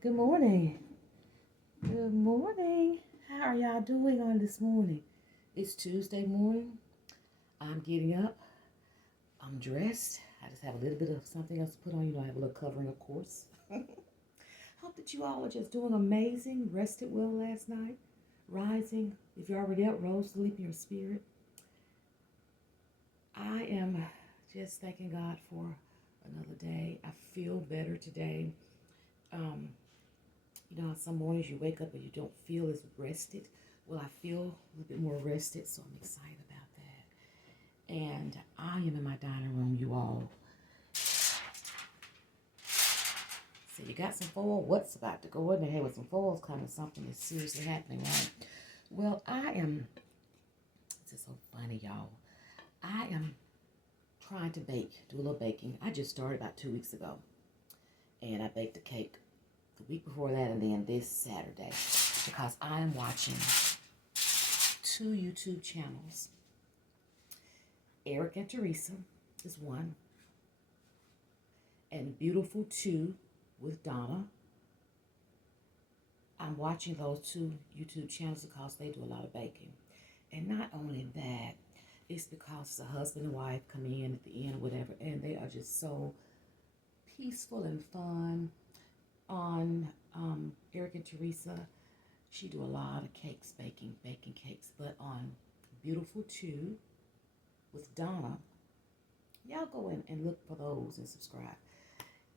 Good morning. Good morning. How are y'all doing on this morning? It's Tuesday morning. I'm getting up. I'm dressed. I just have a little bit of something else to put on. I have a little covering, of course. Hope that you all are just doing amazing. Rested well last night. Rising. If you're already up, rose sleep in your spirit. I am just thanking God for another day. I feel better today. Um, some mornings you wake up and you don't feel as rested. Well, I feel a little bit more rested, so I'm excited about that. And I am in my dining room, you all. So you got some foil. What's about to go in there? Hey, with some foil is kind of something that's seriously happening, right? Well, this is so funny, y'all. I am trying to bake, do a little baking. I just started about 2 weeks ago. And I baked a cake the week before that and then this Saturday because I am watching two YouTube channels. Eric and Teresa is one, and Beautiful 2 with Donna. I'm watching those two YouTube channels because they do a lot of baking. And not only that, it's because the husband and wife come in at the end or whatever, and they are just so peaceful and fun. On Eric and Teresa, she do a lot of cakes, baking cakes. But on Beautiful 2 with Donna, y'all go in and look for those and subscribe.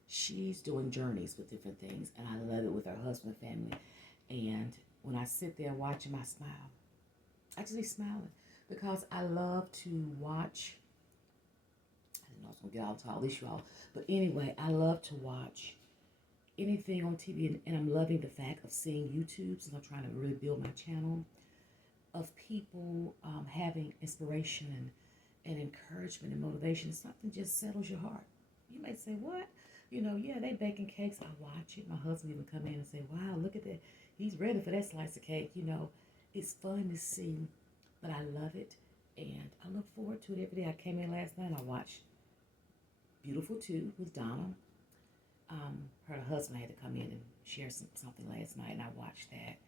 She's doing journeys with different things, and I love it with her husband and family. And when I sit there watching, I smile. I just be smiling because I love to watch. I didn't know I was gonna get all this, y'all. But anyway, I love to watch anything on TV, and I'm loving the fact of seeing YouTube. So I'm trying to really build my channel of people having inspiration and encouragement and motivation. Something just settles your heart. You may say, what? Yeah, they baking cakes. I watch it. My husband even come in and say, wow, look at that. He's ready for that slice of cake. It's fun to see, but I love it. And I look forward to it every day. I came in last night. I watched Beautiful 2 with Donna. Her husband had to come in and share something last night, and I watched that.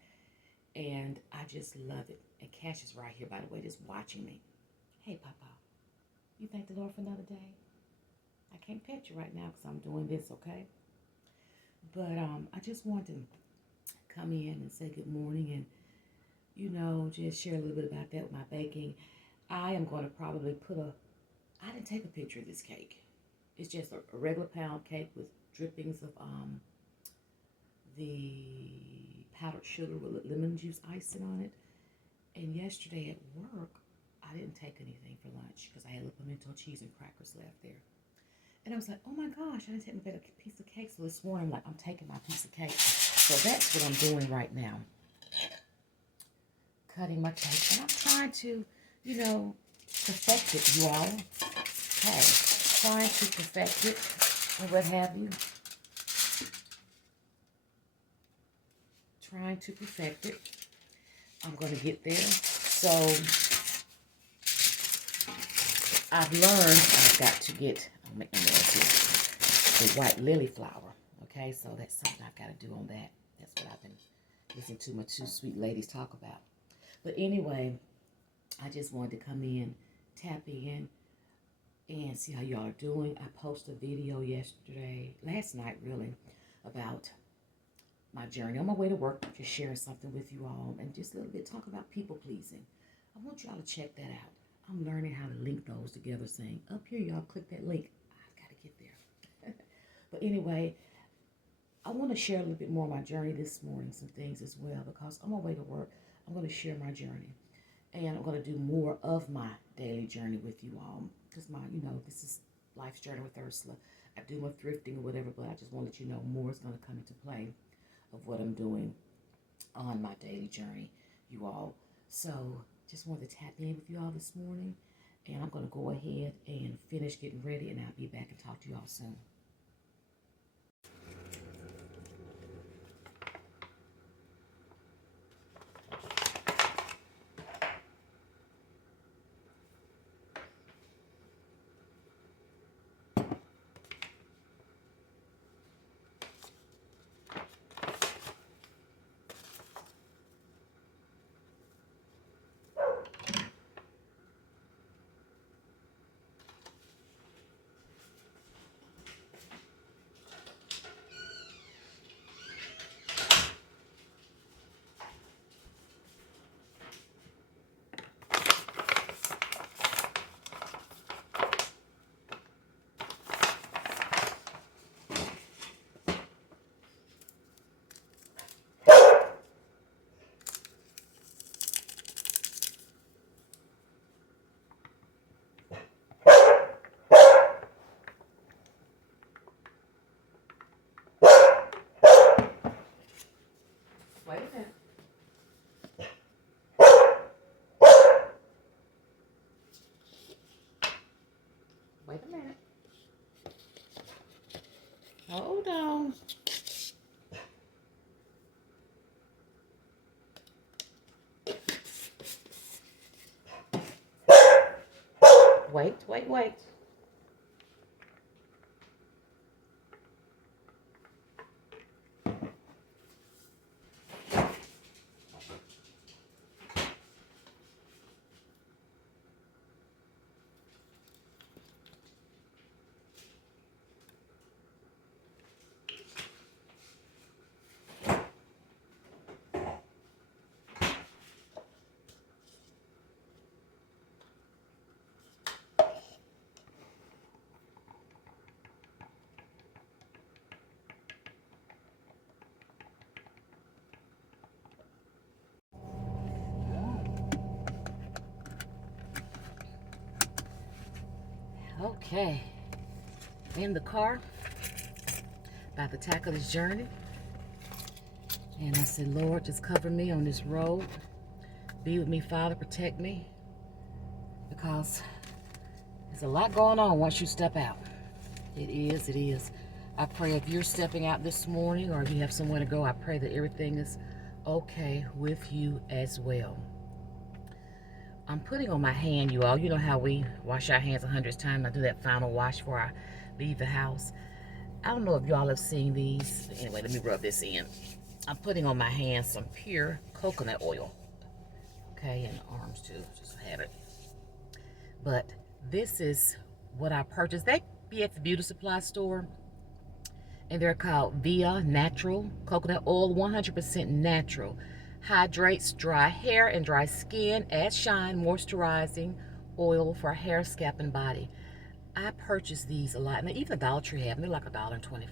And I just love it. And Cash is right here, by the way, just watching me. Hey, Papa, you thank the Lord for another day? I can't pet you right now because I'm doing this, okay? But I just want to come in and say good morning and, just share a little bit about that with my baking. I am going to probably I didn't take a picture of this cake. It's just a regular pound cake with drippings of the powdered sugar with lemon juice icing on it. And yesterday at work, I didn't take anything for lunch because I had a little pimento cheese and crackers left there. And I was like, oh my gosh, I didn't take a piece of cake. So this morning, I'm taking my piece of cake. So that's what I'm doing right now. Cutting my cake. And I'm trying to, perfect it, you all. Hey, trying to perfect it or what have you. Trying to perfect it. I'm going to get there. So I've learned I've got to get, I'll make my nails here, the white lily flower. Okay, so that's something I've got to do on that. That's what I've been listening to my two sweet ladies talk about. But anyway, I just wanted to come in, tap in, and see how y'all are doing. I posted a video last night really, about my journey on my way to work, just sharing something with you all, and just a little bit talk about people pleasing. I want y'all to check that out. I'm learning how to link those together, saying, up here, y'all, click that link. I've got to get there. But anyway, I want to share a little bit more of my journey this morning, some things as well, because on my way to work, I'm going to share my journey. And I'm going to do more of my daily journey with you all, because this is life's journey with Ursula. I do my thrifting or whatever, but I just want to let you know more is going to come into play of what I'm doing on my daily journey, you all. So just wanted to tap in with you all this morning, and I'm going to go ahead and finish getting ready, and I'll be back and talk to you all soon. Wait a minute. Wait a minute. Hold on. Wait. Okay. In the car, about to tackle this journey. And I said, Lord, just cover me on this road. Be with me, Father, protect me. Because there's a lot going on once you step out. It is. I pray if you're stepping out this morning or if you have somewhere to go, I pray that everything is okay with you as well. I'm putting on my hand, you all. You know how we wash our hands 100 times. I do that final wash before I leave the house. I don't know if y'all have seen these. But anyway, let me rub this in. I'm putting on my hands some pure coconut oil. Okay, and the arms too. Just have it. But this is what I purchased. They be at the beauty supply store. And they're called Via Natural Coconut Oil, 100% natural. Hydrates dry hair and dry skin, adds shine, moisturizing oil for hair, scalp, and body. I purchase these a lot. And even the Dollar Tree have them. They're like $1.25.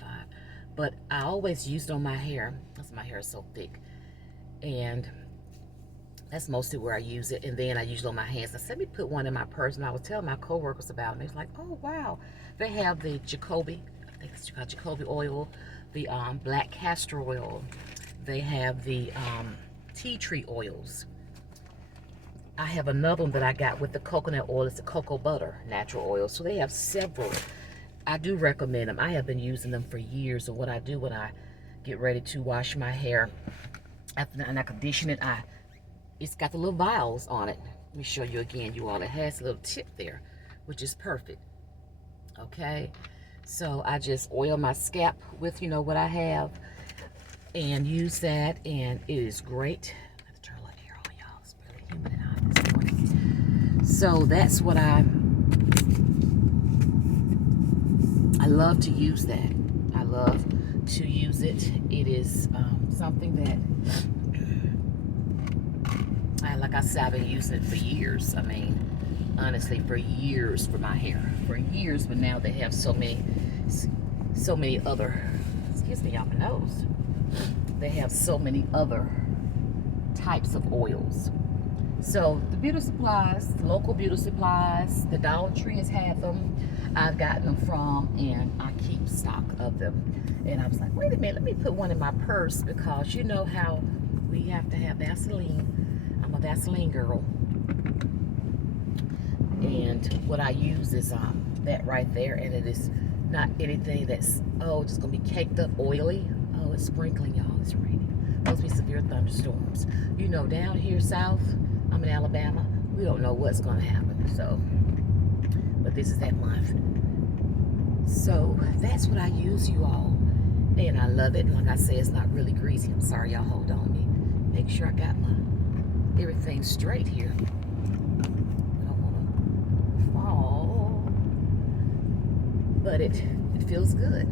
But I always use it on my hair because my hair is so thick. And that's mostly where I use it. And then I use it on my hands. I said, let me put one in my purse. And I was telling my coworkers about it. And they was like, oh, wow. They have the Jacoby, I think it's called Jacoby oil, the black castor oil. They have the tea tree oils. I have another one that I got with the coconut oil. It's the cocoa butter natural oil. So they have several. I do recommend them. I have been using them for years. So what I do when I get ready to wash my hair, and I condition it, it's got the little vials on it. Let me show you again, you all. It has a little tip there, which is perfect. Okay, so I just oil my scalp with, what I have, and use that, and it is great. I have to turn a little air on, y'all. It's really humid and hot this morning. So that's what I love to use that. I love to use it. It is something that, like I said, I've been using it for years. I mean, honestly, for years for my hair. For years, but now they have so many other, excuse me, y'all, my nose. They have so many other types of oils. So the beauty supplies, the local beauty supplies, the Dollar Tree has had them. I've gotten them from, and I keep stock of them. And I was like, wait a minute, let me put one in my purse, because you know how we have to have Vaseline. I'm a Vaseline girl. And what I use is that right there, and it is not anything that's, just gonna be caked up oily. Oh, it's sprinkling, y'all. It's raining. Supposed to be severe thunderstorms. Down here south, I'm in Alabama, we don't know what's gonna happen. So, but this is that month. So that's what I use, you all, and I love it. And like I say, it's not really greasy. I'm sorry, y'all. Hold on. Let me make sure I got my everything straight here. I don't want to fall, but it feels good.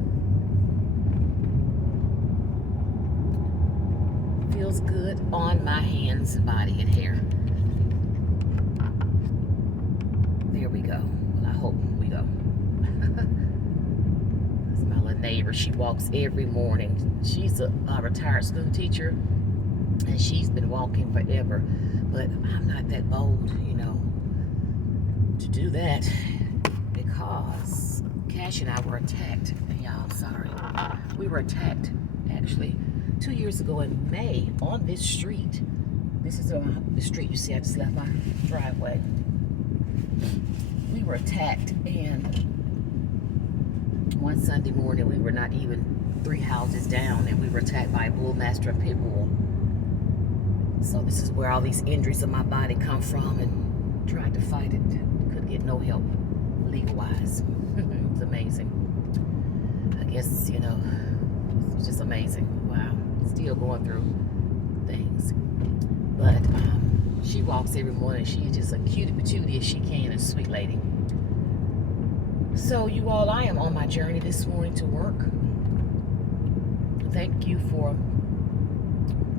Feels good on my hands, body, and hair. There we go. Well, I hope we go. That's my little neighbor. She walks every morning. She's a retired school teacher, and she's been walking forever. But I'm not that bold, to do that, because Cash and I were attacked. And y'all, sorry. We were attacked, actually, 2 years ago in May on this street. This is the street you see. I just left my driveway. We were attacked, and one Sunday morning we were not even 3 houses down, and we were attacked by a bull mastiff pit bull. So this is where all these injuries of my body come from, and tried to fight it. Couldn't get no help legal-wise. It's amazing. I guess, you know, it's just amazing. Wow. Still going through things. But she walks every morning. She's just a cutie patootie as she can, a sweet lady. So you all, I am on my journey this morning to work. Thank you for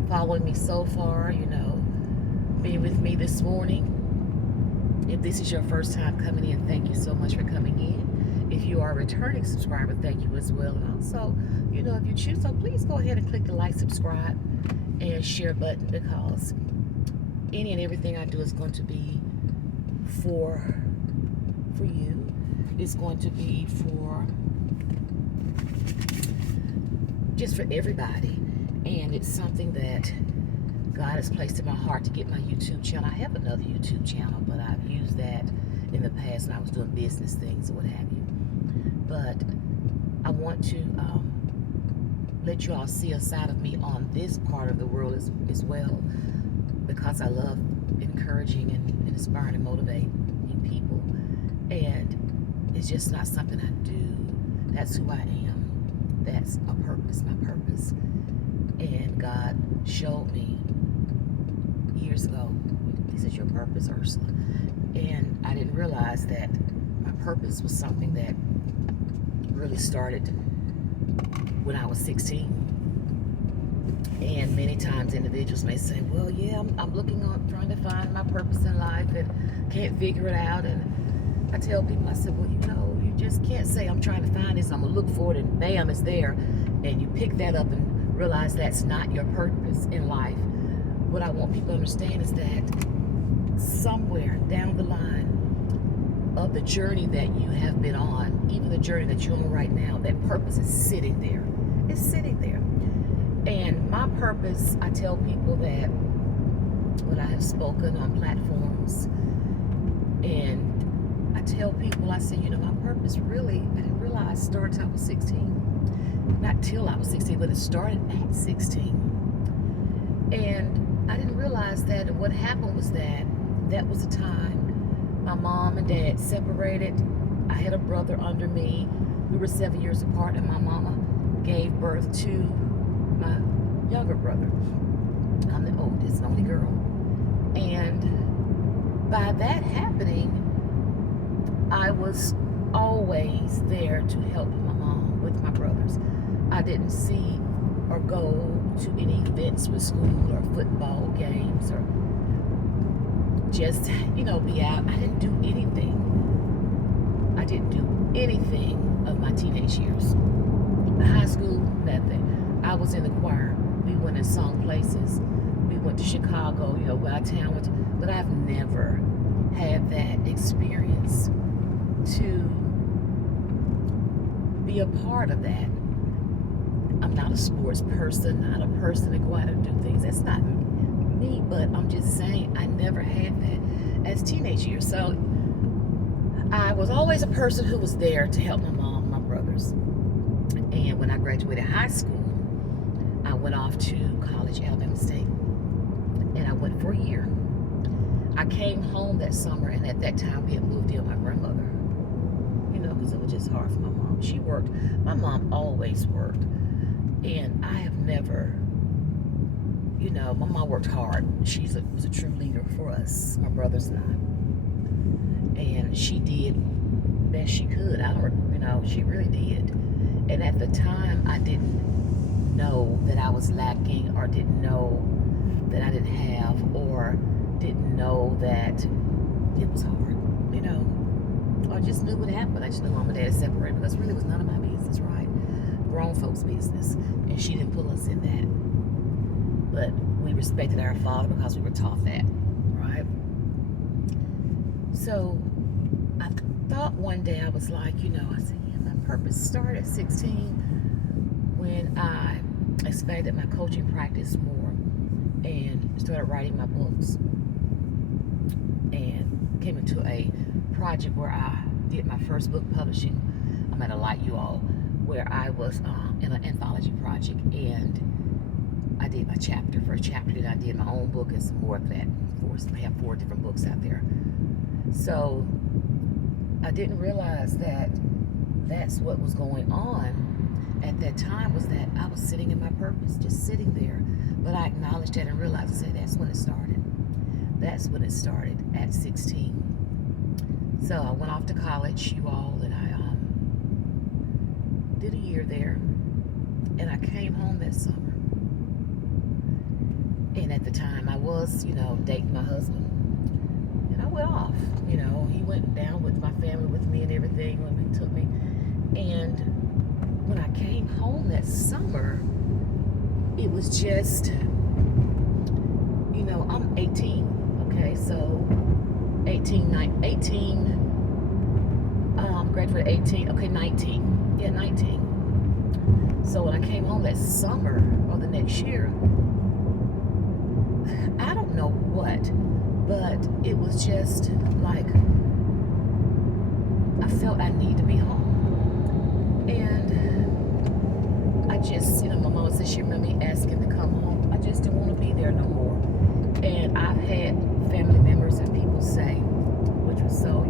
following me so far, you know, being with me this morning. If this is your first time coming in, thank you so much for coming in. If you are a returning subscriber, thank you as well. And also, you know, if you choose, so please go ahead and click the like, subscribe, and share button, because any and everything I do is going to be for you. It's going to be for just for everybody. And it's something that God has placed in my heart to get my YouTube channel. I have another YouTube channel, but I've used that in the past when I was doing business things or what have you. But I want to let you all see a side of me on this part of the world as well, because I love encouraging and inspiring and motivating people. And it's just not something I do. That's who I am. That's a purpose, my purpose. And God showed me years ago, he said, your purpose, Ursula. And I didn't realize that my purpose was something that really started when I was 16. And many times individuals may say, well, yeah, I'm looking on trying to find my purpose in life and can't figure it out. And I tell people, I said, well, you know, you just can't say I'm trying to find this, I'm gonna look for it, and bam, it's there. And you pick that up and realize that's not your purpose in life. What I want people to understand is that somewhere down the line of the journey that you have been on, even the journey that you're on right now, that purpose is sitting there. It's sitting there. And my purpose, I tell people that when I have spoken on platforms, and I tell people, I say, you know, my purpose really, I didn't realize started till I was 16. Not till I was 16, but it started at 16. And I didn't realize that. And what happened was that was the time my mom and dad separated. I had a brother under me. We were 7 years apart, and my mama gave birth to my younger brother. I'm the oldest, only girl. And by that happening, I was always there to help my mom with my brothers. I didn't see or go to any events with school or football games or just, you know, be out. I didn't do anything. I didn't do anything of my teenage years. High school, nothing. I was in the choir. We went and sung places. We went to Chicago, you know, where our town went. But I've never had that experience to be a part of that. I'm not a sports person, not a person to go out and do things. That's not me, but I'm just saying I never had that as teenage years. So I was always a person who was there to help my mom and my brothers. And when I graduated high school, I went off to college, Alabama State, and I went for a year. I came home that summer, and at that time we had moved in with my grandmother, you know, because it was just hard for my mom. She worked. My mom always worked. And I have never, you know, my mom worked hard. She was a true leader for us, my brothers and I. And she did best she could. I don't, you know, she really did. And at the time, I didn't know that I was lacking, or didn't know that I didn't have, or didn't know that it was hard, you know. I just knew what happened. I just knew mom and dad separated, because really was none of my business, right? Grown folks' business, and she didn't pull us in that. But we respected our father because we were taught that, right? So I thought one day, I was like, you know, I said, yeah, my purpose started at 16 when I expanded my coaching practice more and started writing my books and came into a project where I did my first book publishing. I'm at a light, you all, where I was in an anthology project, and I did my first chapter, then I did my own book and some more of that. I have 4 different books out there. So I didn't realize that that's what was going on at that time, was that I was sitting in my purpose, just sitting there. But I acknowledged that and realized, I said, that's when it started. That's when it started at 16. So I went off to college, you all, and I did a year there. And I came home that summer. And at the time I was, dating my husband. And I went off, he went down with my family with me and everything when he took me. And when I came home that summer, it was just, I'm 18, okay, so 18, graduated 18, okay, 19, yeah, 19. So when I came home that summer or the next year, I don't know what, but it was just like, I felt I need to be home. And I just, my mama said she remember me asking to come home. I just didn't want to be there no more. And I've had family members and people say, which was so,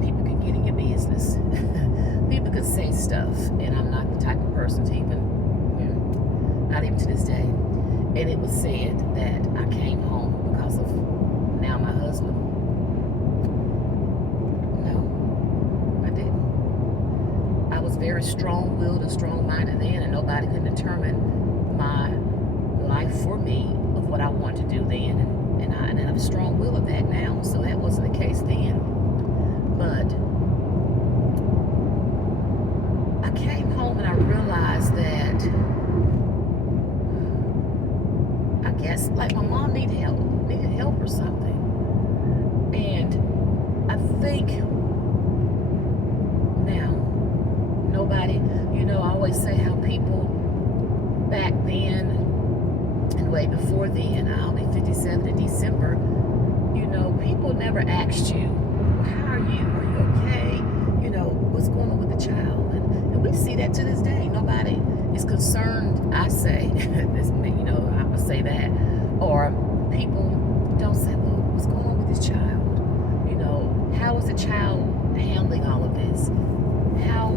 people can get in your business. People can say stuff, and I'm not the type of person to even, not even to this day. And it was said that I came home because of now my husband. No, I didn't. I was very strong-willed and strong-minded then, and nobody could determine my life for me of what I wanted to do then. And I have a strong will of that now, so that wasn't the case then. But I came home and I realized that I guess like my mom needed help or something. And I think now, nobody, I always say how people back then and way before then, I'll be 57 in December, people never asked you, well, how are you? Are you okay? What's going on with the child? And we see that to this day. Nobody is concerned, I say, I'm going to say that. Or people don't say, well, what's going on with this child? How is the child handling all of this? How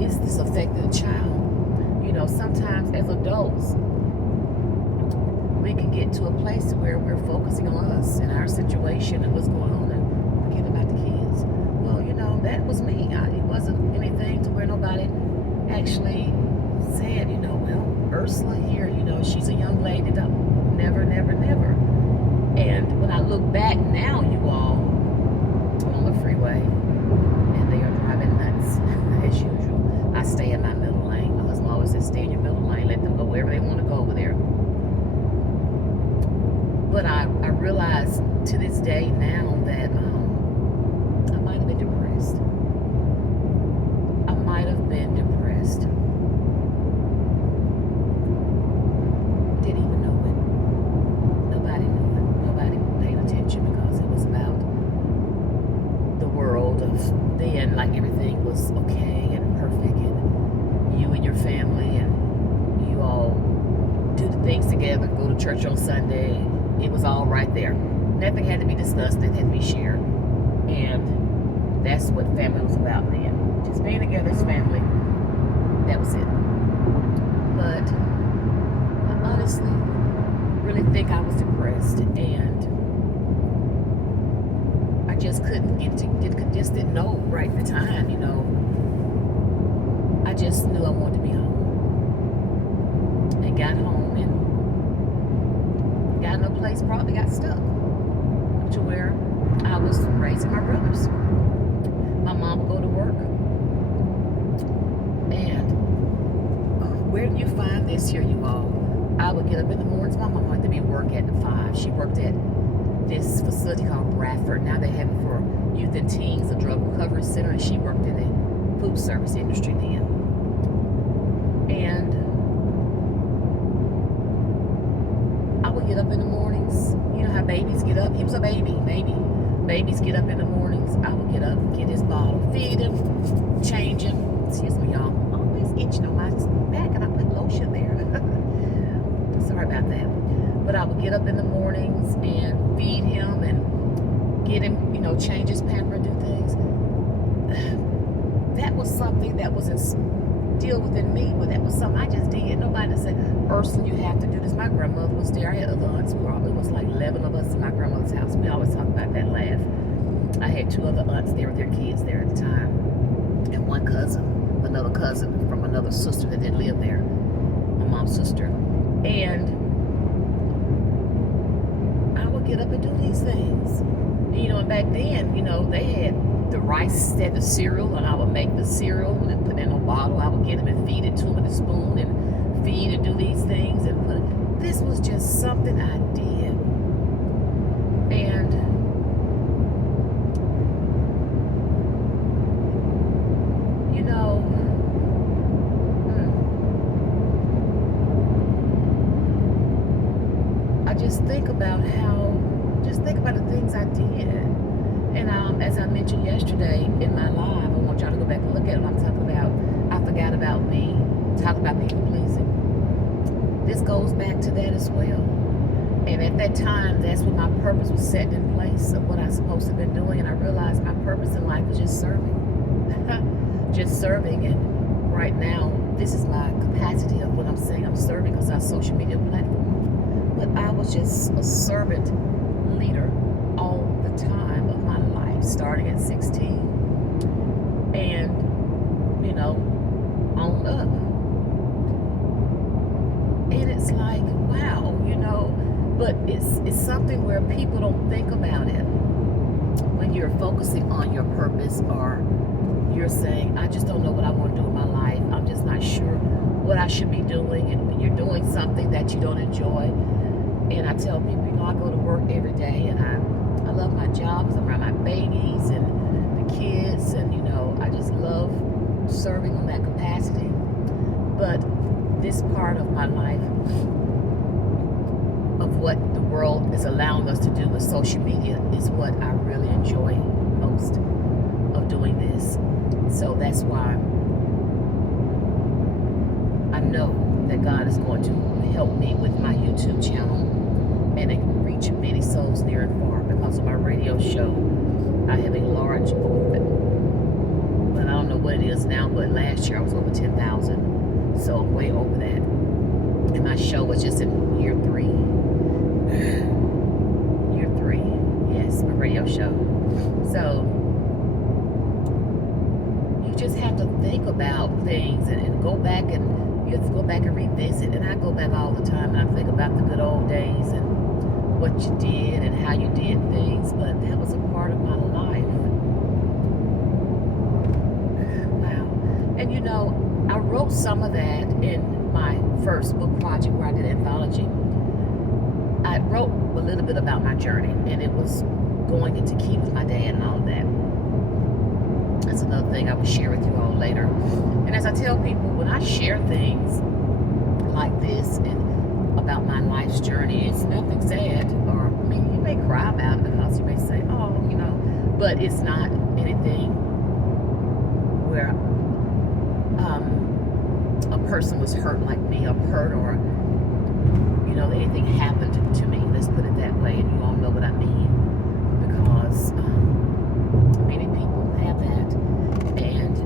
is this affecting the child? Sometimes as adults, we can get to a place where we're focusing on us and our situation and what's going on and forget about the kids. Well, that was me. It wasn't anything to where nobody actually said, well, Ursula here, she's a young lady. Never, never, never. And when I look back now, you all, I'm on the freeway, and they are driving nuts, as usual. I stay in my middle lane. My husband always says, stay in your middle lane. Let them go wherever they want to go over there. But I realize to this day now that I might have been depressed. I might have been depressed. Didn't even know it. Nobody knew it. Nobody paid attention because it was about the world of then, like everything was okay and perfect, and you and your family and you all do the things together, go to church on Sunday. It was all right there. Nothing had to be discussed. It had to be shared. And that's what family was about then. Just being together as family. That was it. But I honestly really think I was depressed. And I just just didn't know right at the time, I just knew I wanted to be home. And got home and got in a place, probably got stuck to where I was raising my brothers. My mom would go to work, and where do you find this here, you all? I would get up in the mornings. My mom wanted to be at work at 5. She worked at this facility called Bradford. Now they have it for youth and teens, a drug recovery center, and she worked in the food service industry then. And get up in the mornings. You know how babies get up? He was a baby. Babies get up in the mornings. I would get up, get his bottle, feed him, change him. Excuse me, y'all. I'm always itching on my back and I put lotion there. Sorry about that. But I would get up in the mornings and feed him and get him, change his pamper, do things. That was something that was instilled within me, but that was something I just did. Nobody said, Ursula, you have to do this. My grandmother was there. I had other aunts. It was like 11 of us in my grandmother's house. We always talk about that, laugh. I had 2 other aunts there with their kids there at the time. And one cousin, another cousin from another sister that didn't live there. My mom's sister. And I would get up and do these things. And back then, they had the rice, they had the cereal, and I would make the cereal and put it in a bottle. I would get him and feed it to him with a spoon and feed and do these things and put it. This was just something I did. And I just think about the things I did. And as I mentioned yesterday in my live, I want y'all to go back and look at what I'm talking about. I forgot about me. Talk about people pleasing. This goes back to that as well. And at that time, that's when my purpose was set in place of what I was supposed to have been doing. And I realized my purpose in life was just serving. Just serving. And right now, this is my capacity of what I'm saying. I'm serving because our social media platform. But I was just a servant leader all the time of my life, starting at 16 and on up. And it's like, wow, but it's something where people don't think about it when you're focusing on your purpose, or you're saying, I just don't know what I want to do in my life. I'm just not sure what I should be doing. And when you're doing something that you don't enjoy, and I tell people, I go to work every day, and I love my job because I'm around my babies and the kids, and I just love serving on that capacity. But this part of my life, of what the world is allowing us to do with social media, is what I really enjoy most of doing this. So that's why I know that God is going to help me with my YouTube channel and reach many souls near and far. Because of my radio show, I have a large, but I don't know what it is now, but last year I was over 10,000, so I'm way over that. And my show was just in year 3. Year 3, yes, my radio show. So you just have to think about things and go back, and you have to go back and revisit. And I go back all the time, and I think about the good old days and what you did and how you did things. But that was a part of my life. Wow. And I wrote some of that in my first book project where I did anthology. I wrote a little bit about my journey, and it was going into Key with my dad and all of that. That's another thing I will share with you all later. And as I tell people, when I share things like this and about my life's journey, it's nothing sad, or you may cry about it because you may say, oh, but it's not anything where a person was hurt like me, or hurt, or anything happened to me. Let's put it that way, and you all know what I mean, because many people have that. And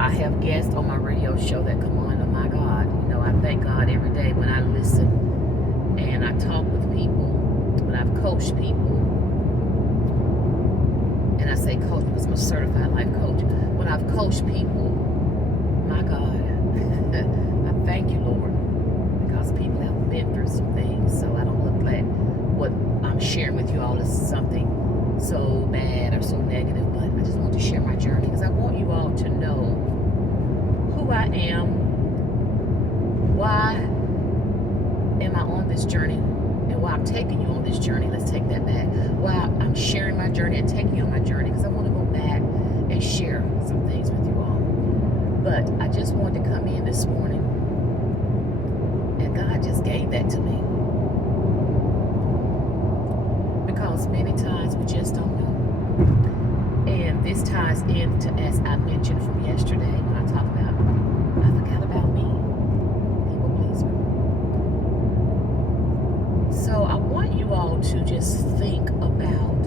I have guests on my radio show that come on. Oh my God, I thank God every day when I listen and I talk with people, when I've coached people. And I say coach because I'm a certified life coach. When I've coached people, my God, I thank you, Lord, because people have been through some things. So I don't look like what I'm sharing with you all is something so bad or so negative, but I just want to share my journey because I want you all to know who I am, why am I on this journey, and why I'm taking you on this journey. Let's take that back. Why I'm sharing my journey and taking you on my journey, because I want to go back and share some things with you all. But I just wanted to come in this morning, and God just gave that to me. Because many times we just don't know. And this ties into, as I mentioned from yesterday, when I talked about, I forgot about me, people pleaser. So I want you all to just think about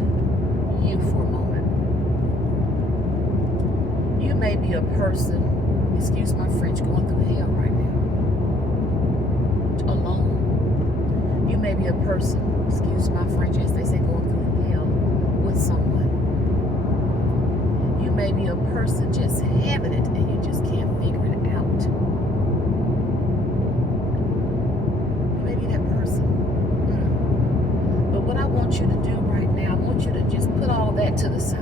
you for a moment. You may be a person, excuse my French, going through hell right now, alone. You may be a person, excuse my French, as they say, going through hell with someone. You may be a person just having it and you just can't figure it out. You may be that person. But what I want you to do right now, I want you to just put all that to the side.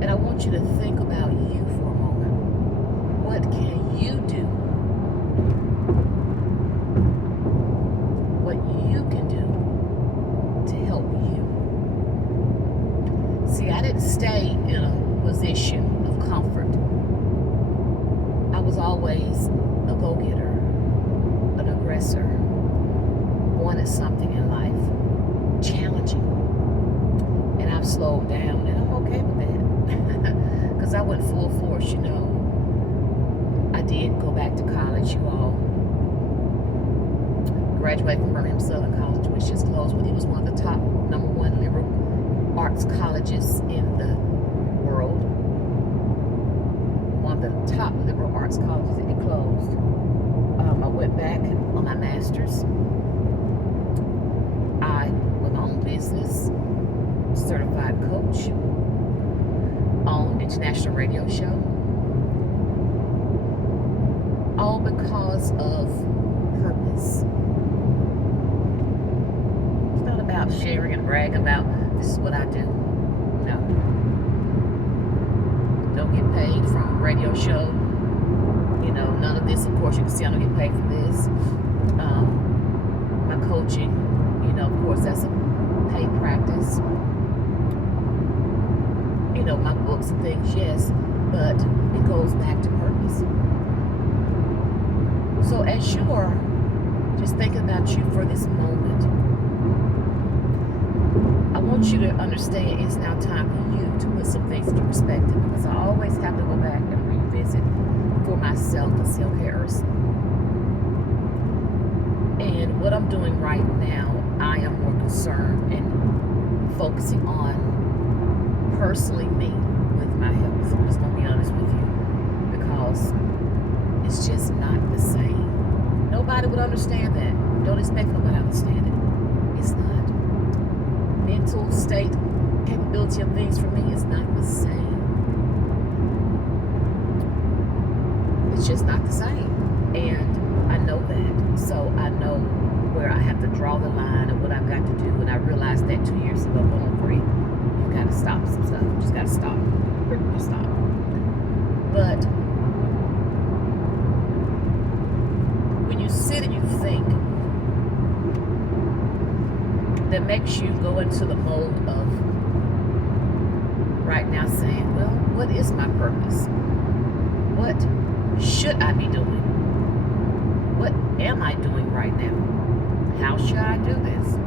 And I want you to think about you for a moment. What can you do? What you can do to help you. See, I didn't stay in a position of comfort. I was always a go-getter, an aggressor, wanted something in life, challenging. And I've slowed down, and I'm okay with that. Because I went full force, you know. I did go back to college, you all. Graduated from Birmingham Southern College, which just closed, but it was one of the top #1 liberal arts colleges in the world. One of the top liberal arts colleges, and it closed. I went back on my master's. I, with my own business, certified coach, owned international radio show. All because of purpose. It's not about sharing and bragging about this is what I do. No. Don't get paid from a radio show. You know, none of this, of course, you can see I don't get paid for this. My coaching, you know, of course, that's a paid practice. You know, my books and things, yes, but it goes back to purpose. So as you are just thinking about you for this moment, I want you to understand it's now time for you to put some things into perspective, because I always have to go back and revisit for myself and say, okay, Ursula. And what I'm doing right now, I am more concerned and focusing on personally me with my health. I'm just going to be honest with you, because it's just not the same. Nobody would understand that. Don't expect nobody to understand it. It's not. Mental state, capability of things for me is not the same. It's just not the same. And I know that. So I know where I have to draw the line and what I've got to do. And I realized that 2 years ago, going free, you've got to stop some stuff. You just got to stop. Just stop. But when you sit and you think, that makes you go into the mode of right now saying, well, what is my purpose? What should I be doing? What am I doing right now? How should I do this?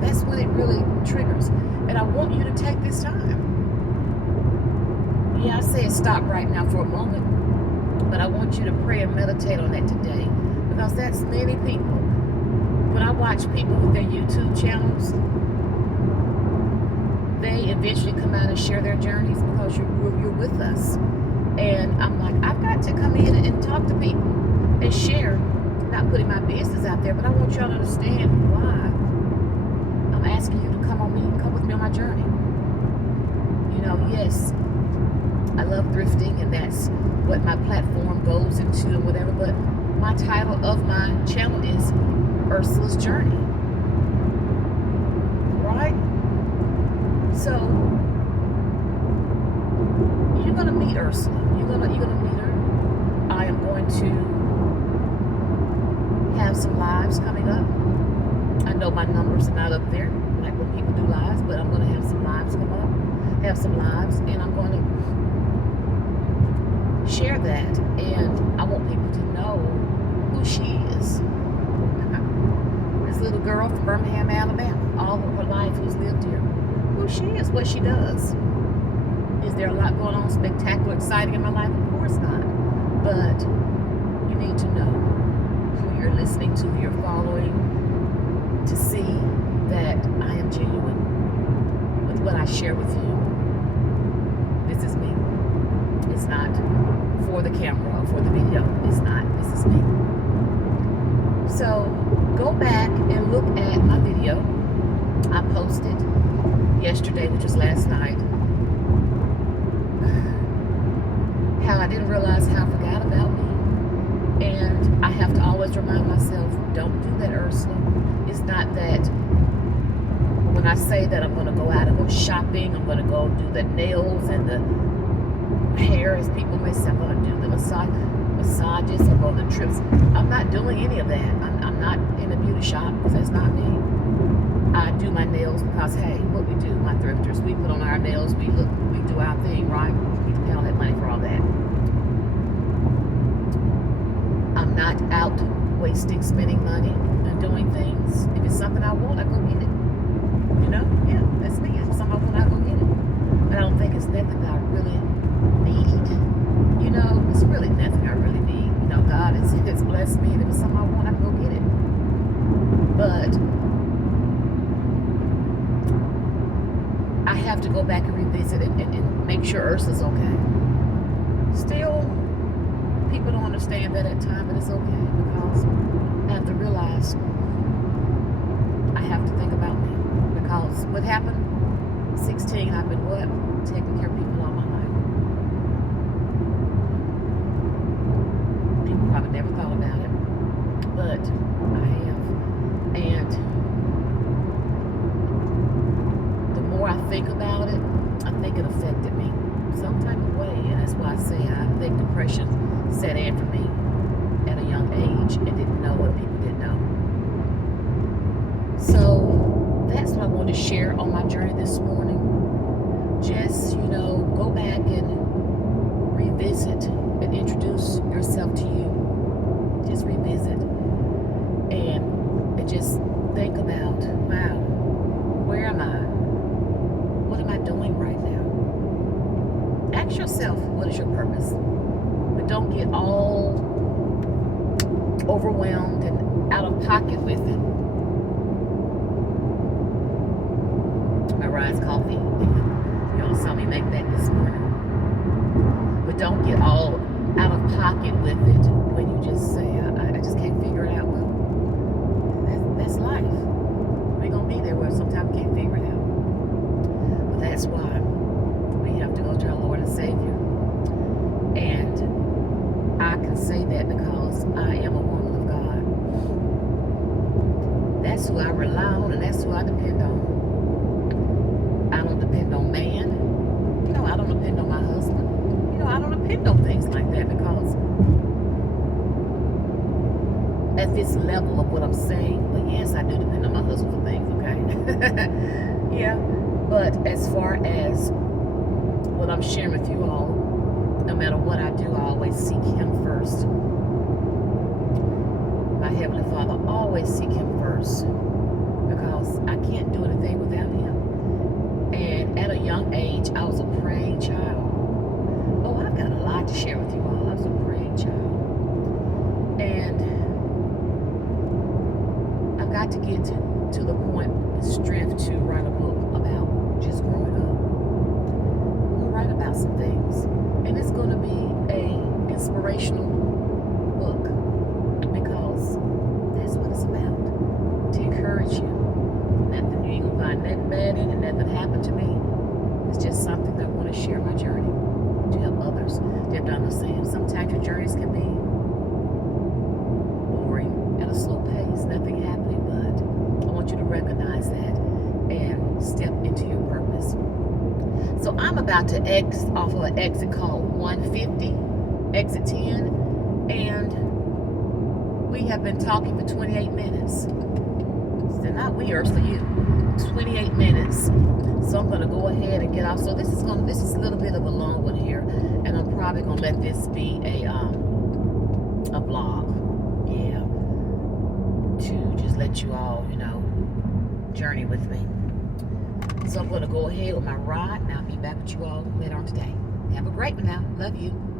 That's when it really triggers. And I want you to take this time. Yeah, I say stop right now for a moment, but I want you to pray and meditate on that today, because that's many people. When I watch people with their YouTube channels, they eventually come out and share their journeys because you're with us. And I'm like, I've got to come in and talk to people and share, not putting my business out there, but I want y'all to understand why I'm asking you to come with me on my journey. You know, yes, I love thrifting, and that's what my platform goes into and whatever, but my title of my channel is Ursula's Journey, right? So you're gonna meet Ursula. You're gonna meet her. I am going to have some lives coming up. I know my numbers are not up there, like when people do lives, but I'm gonna have some lives come up. Have some lives, and I'm gonna share that, and I want people to know who she is. This little girl from Birmingham, Alabama, all of her life who's lived here. Who she is, what she does. Is there a lot going on spectacular, exciting in my life? Of course not. But you need to know who you're listening to, who you're following, to see that I am genuine with what I share with you. This is me. It's not for the camera or for the video. It's not. This is me. So go back and look at my video I posted yesterday, which was last night. How I didn't realize how I forgot about me. And I have to always remind myself, don't do that, Ursula. It's not that when I say that I'm going to go out and go shopping, I'm going to go do the nails and the hair, as people may say, I'm going to do the massages or go on the trips. I'm not doing any of that. I'm not in a beauty shop, because that's not me. I do my nails because, hey, what we do, my thrifters, we put on our nails, we do our thing, right? We pay all that money for all that. I'm not out wasting, spending money and doing things. If it's something I want, I go get it. You know? Yeah, that's me. If it's something I want, I go get it. But I don't think it's nothing that I really need. You know, it's really nothing I really need. You know, God has blessed me, and if it's something I want, I can go get it. But I have to go back and revisit it and make sure Ursula's okay. Still, people don't understand that at times, but it's okay, because I have to realize I have to think about me. Because what happened? 16, I've been what? Taking care of people all my life. People probably never thought about it, but I have. And the more I think about it, I think it affected me some type of way. And that's why I say I think depression set in for me at a young age and didn't know what people didn't know. So that's what I wanted to share on my journey this morning. Just, you know, go back and revisit and introduce yourself to you. Just revisit and just think about, wow, where am I? What am I doing right now? Ask yourself, what is your purpose? But don't get all overwhelmed and out of pocket with it. My Rise coffee. Y'all saw me make that this morning. But don't get all out of pocket with it when you just say, I just can't figure it out. Well, that's life. We're going to be there where sometimes we can't figure it out. But that's why we have to go to our Lord and Savior. And I can say that because I am a woman of God. That's who I rely on, and that's who I depend on. I don't depend on man. You know, I don't depend on my husband. You know, I don't depend on things like that, because at this level of what I'm saying, well, yes, I do depend on my husband for things, okay? Yeah. But as far as what I'm sharing with you all, no matter what I do, I always seek Him first. My Heavenly Father, always seek Him first, because I can't do anything without Him. And at a young age, I was a praying child. Oh, I've got a lot to share with you all. I was a praying child. And I've got to get to the point, the strength to write a book about just growing up. I'm going to write about some things. And it's going to be an inspirational book, because that's what it's about. To encourage you. Nothing, you ain't going to find nothing bad in it, nothing happened to me. It's just something that I want to share my journey, to help others. They have to understand. Sometimes your journeys can be boring, at a slow pace, nothing happening, but I want you to recognize that and step into your purpose. So I'm about to exit off of an exit called 150, exit 10, and we have been talking for 28 minutes. So not we, Ursula, you. 28 minutes. So I'm going to go ahead and get off. So this is a little bit of a long one here. And I'm probably gonna let this be a vlog. Yeah. To just let you all, journey with me. So I'm gonna go ahead with my ride and I'll be back with you all later on today. Have a great one now. Love you.